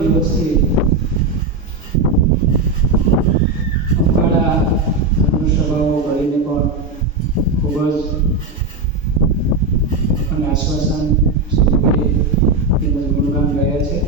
દિવસથી અંબાડા ધર્મસભાઓ કરીને પણ ખૂબ જ આપણને આશ્વાસન તેમજ ગુણગાન ગયા છે.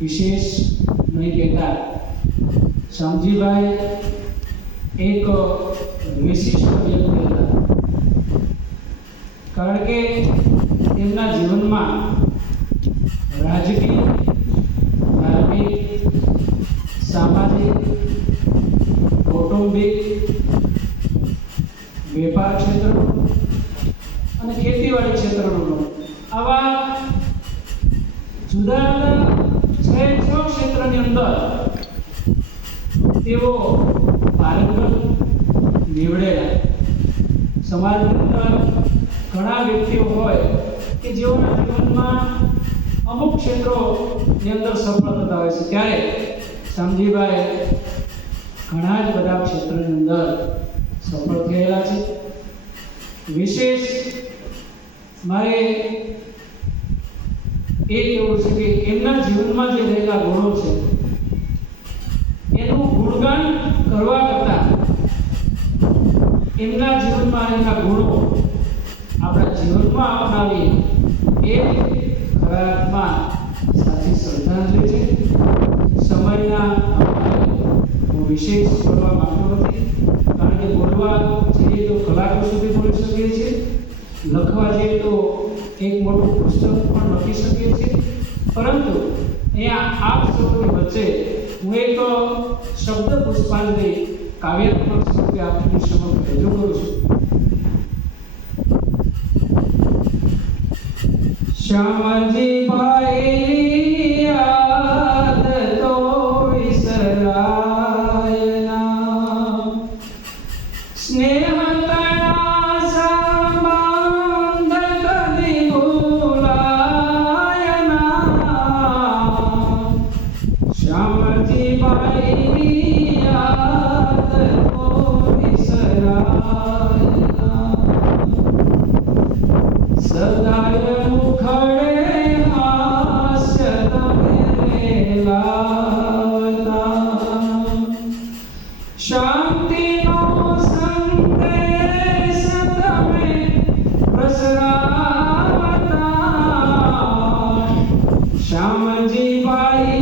વિશેષ નહીં કહેતા, શામજીભાઈ એક વિશિષ્ટ વ્યક્તિ હતા. કારણ કે તેમના જીવનમાં રાજકીય, ધાર્મિક, સામાજિક, કૌટુંબિક, વેપાર ક્ષેત્ર અને ખેતીવાડી ક્ષેત્રોનો આવા જુદા જુદા છ છ ક્ષેત્રની અંદર તેઓ પારંગત નીવડેલા. સમાજની અંદર ઘણા વ્યક્તિઓ હોય કે જીવનમાં અમુક ક્ષેત્રોની અંદર સફળ હોય છે. ત્યારે સમજીભાઈ ઘણા જ બધા ક્ષેત્રની અંદર સફળ થયેલા છે. વિશેષ મારે એ કહેવું છે કે એમના જીવનમાં જે રહેલા ગુણો છે, એનું ગુણગાન કરવા કરતાં એમના જીવનમાં રહેલા ગુણો આપણા જીવનમાં અપનાવીએ. એ ખરા અર્થમાં સાચી શ્રદ્ધાંજલિ છે સમયના હું વિશેષ બોલવા માંગતો નથી. કારણ કે બોલવા જઈએ તો કલાકો સુધી બોલી શકીએ છીએ લખવા જઈએ તો એક મોટું પુસ્તક પણ લખી શકીએ છીએ પરંતુ અહીંયા આપ સૌની વચ્ચે હું એક શબ્દ પુષ્પાંજલિ કાવ્યાત્મક સ્વરૂપે આપની સમક્ષ રજૂ કરું છું. Shamanji Bhai श्याम जी भाई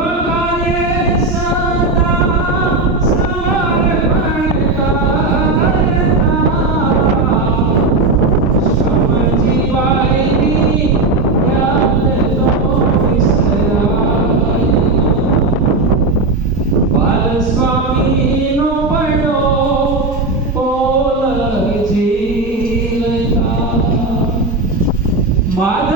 My.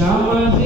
chama